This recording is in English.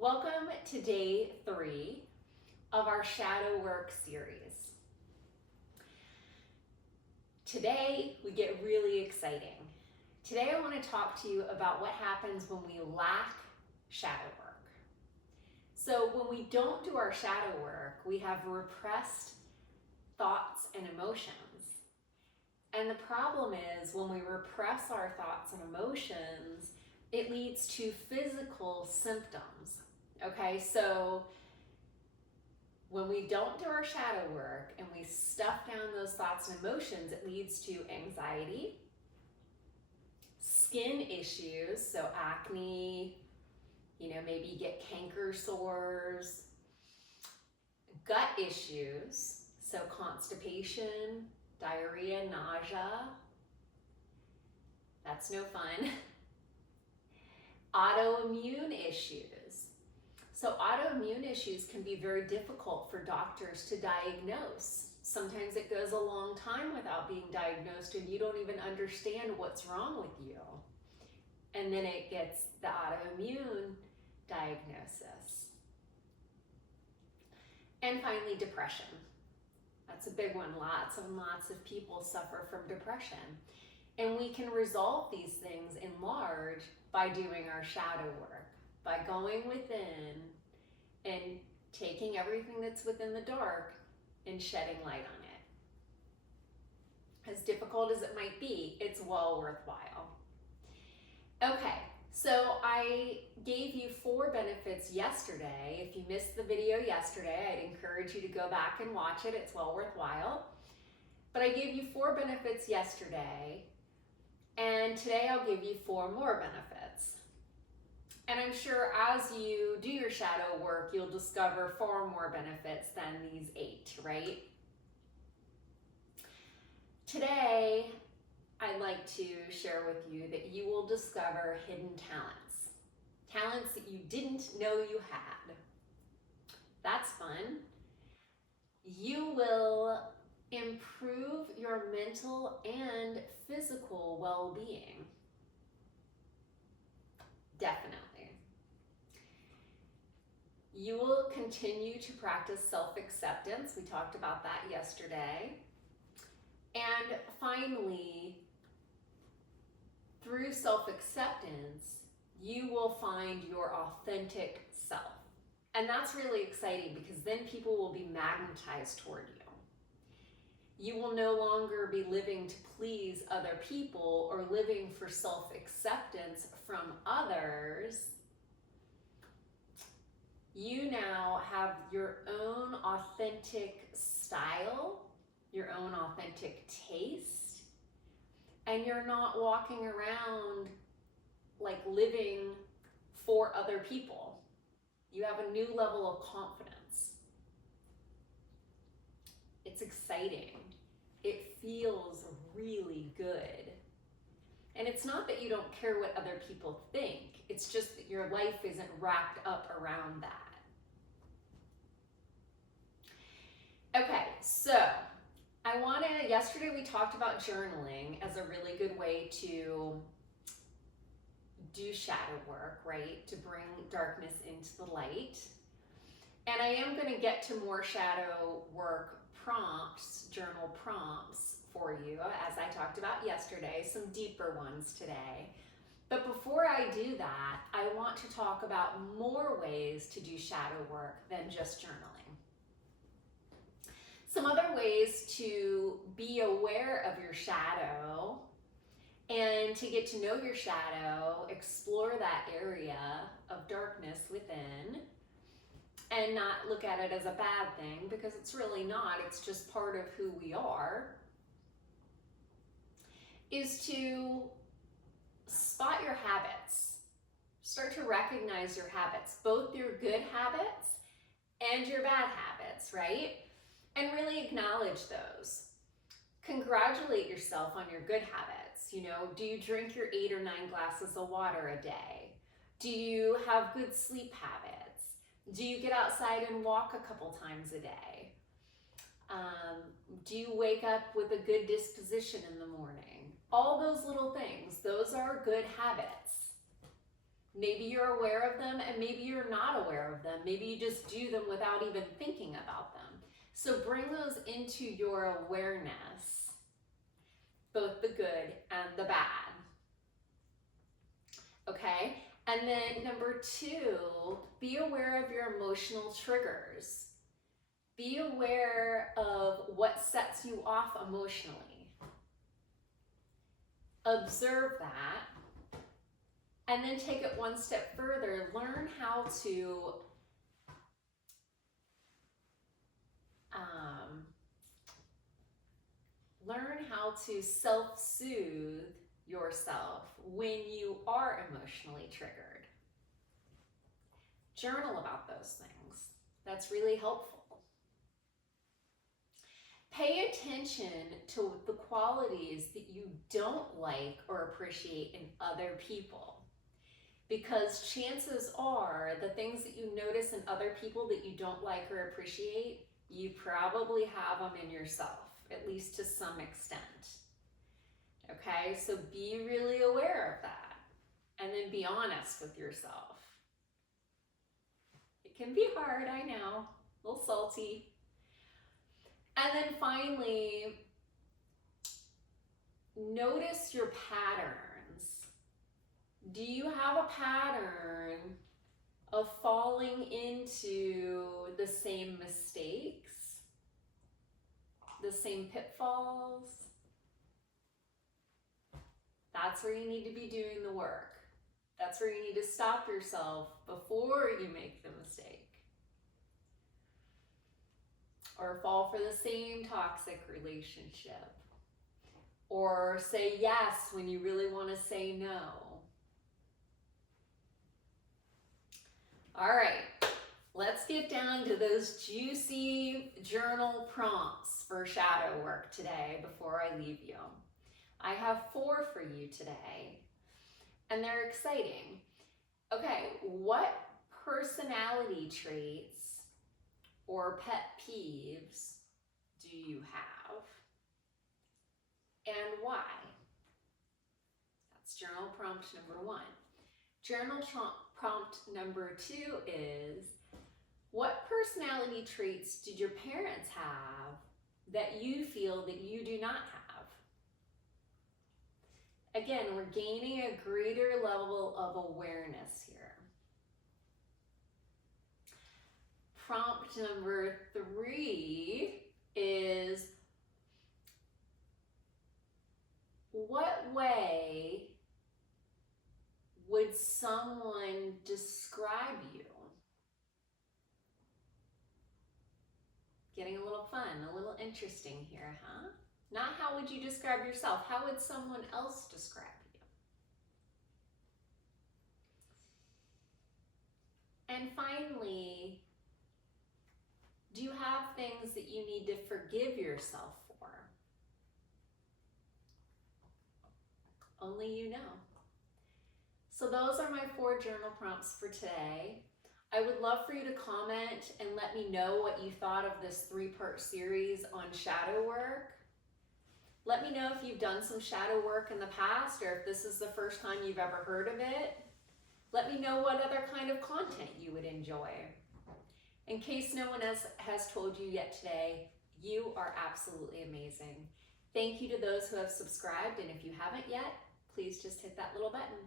Welcome to day 3 of our shadow work series. Today we get really exciting. Today I want to talk to you about what happens when we lack shadow work. So when we don't do our shadow work, we have repressed thoughts and emotions. And the problem is when we repress our thoughts and emotions, it leads to physical symptoms. Okay, so when we don't do our shadow work and we stuff down those thoughts and emotions, it leads to anxiety, skin issues, so acne, maybe you get canker sores, gut issues, so constipation, diarrhea, nausea, that's no fun. Autoimmune issues. So autoimmune issues can be very difficult for doctors to diagnose. Sometimes it goes a long time without being diagnosed and you don't even understand what's wrong with you. And then it gets the autoimmune diagnosis. And finally, depression. That's a big one. Lots and lots of people suffer from depression. And we can resolve these things in large by doing our shadow work, by going within and taking everything that's within the dark and shedding light on it. As difficult as it might be, it's well worthwhile. Okay, so I gave you 4 benefits yesterday. If you missed the video yesterday, I'd encourage you to go back and watch it. It's well worthwhile. But I gave you 4 benefits yesterday, and today I'll give you 4 more benefits. And I'm sure as you do your shadow work, you'll discover far more benefits than these 8, right? Today, I'd like to share with you that you will discover hidden talents. Talents that you didn't know you had. That's fun. You will improve your mental and physical well-being. Definitely. You will continue to practice self-acceptance. We talked about that yesterday. And finally, through self-acceptance, you will find your authentic self. And that's really exciting because then people will be magnetized toward you. You will no longer be living to please other people or living for self-acceptance from others. You now have your own authentic style, your own authentic taste, and you're not walking around like living for other people. You have a new level of confidence. It's exciting. It feels really good. And it's not that you don't care what other people think. It's just that your life isn't wrapped up around that. Okay, so yesterday we talked about journaling as a really good way to do shadow work, right? To bring darkness into the light. And I am going to get to more shadow work prompts, journal prompts for you, as I talked about yesterday, some deeper ones today. But before I do that, I want to talk about more ways to do shadow work than just journaling. Some other ways to be aware of your shadow and to get to know your shadow, explore that area of darkness within, and not look at it as a bad thing, because it's really not. It's just part of who we are, is to spot your habits. Start to recognize your habits, both your good habits and your bad habits, right? And really acknowledge those. Congratulate yourself on your good habits. Do you drink your 8 or 9 glasses of water a day? Do you have good sleep habits? Do you get outside and walk a couple times a day? Do you wake up with a good disposition in the morning? All those little things, those are good habits. Maybe you're aware of them and maybe you're not aware of them. Maybe you just do them without even thinking about them. So bring those into your awareness, both the good and the bad. Okay? And then number 2, be aware of your emotional triggers. Be aware of what sets you off emotionally. Observe that. And then take it one step further. Learn how to self-soothe yourself when you are emotionally triggered. Journal about those things. That's really helpful. Pay attention to the qualities that you don't like or appreciate in other people. Because chances are the things that you notice in other people that you don't like or appreciate, you probably have them in yourself, at least to some extent. Okay, so be really aware of that. And then be honest with yourself. It can be hard, I know, a little salty. And then finally, notice your patterns. Do you have a pattern of falling into the same mistakes, the same pitfalls? That's where you need to be doing the work. That's where you need to stop yourself before you make the mistake. Or fall for the same toxic relationship. Or say yes when you really want to say no. All right, let's get down to those juicy journal prompts for shadow work today before I leave you. I have 4 for you today, and they're exciting. Okay, what personality traits or pet peeves do you have, and why? That's journal prompt number 1. Journal prompt number 2 is, what personality traits did your parents have that you feel that you do not have? Again, we're gaining a greater level of awareness here. Prompt number 3 is, what way would someone describe you? Getting a little fun, a little interesting here, huh? Not how would you describe yourself, how would someone else describe you? And finally, do you have things that you need to forgive yourself for? Only you know. So those are my 4 journal prompts for today. I would love for you to comment and let me know what you thought of this 3-part series on shadow work. Let me know if you've done some shadow work in the past or if this is the first time you've ever heard of it. Let me know what other kind of content you would enjoy. In case no one else has told you yet today, you are absolutely amazing. Thank you to those who have subscribed, and if you haven't yet, please just hit that little button.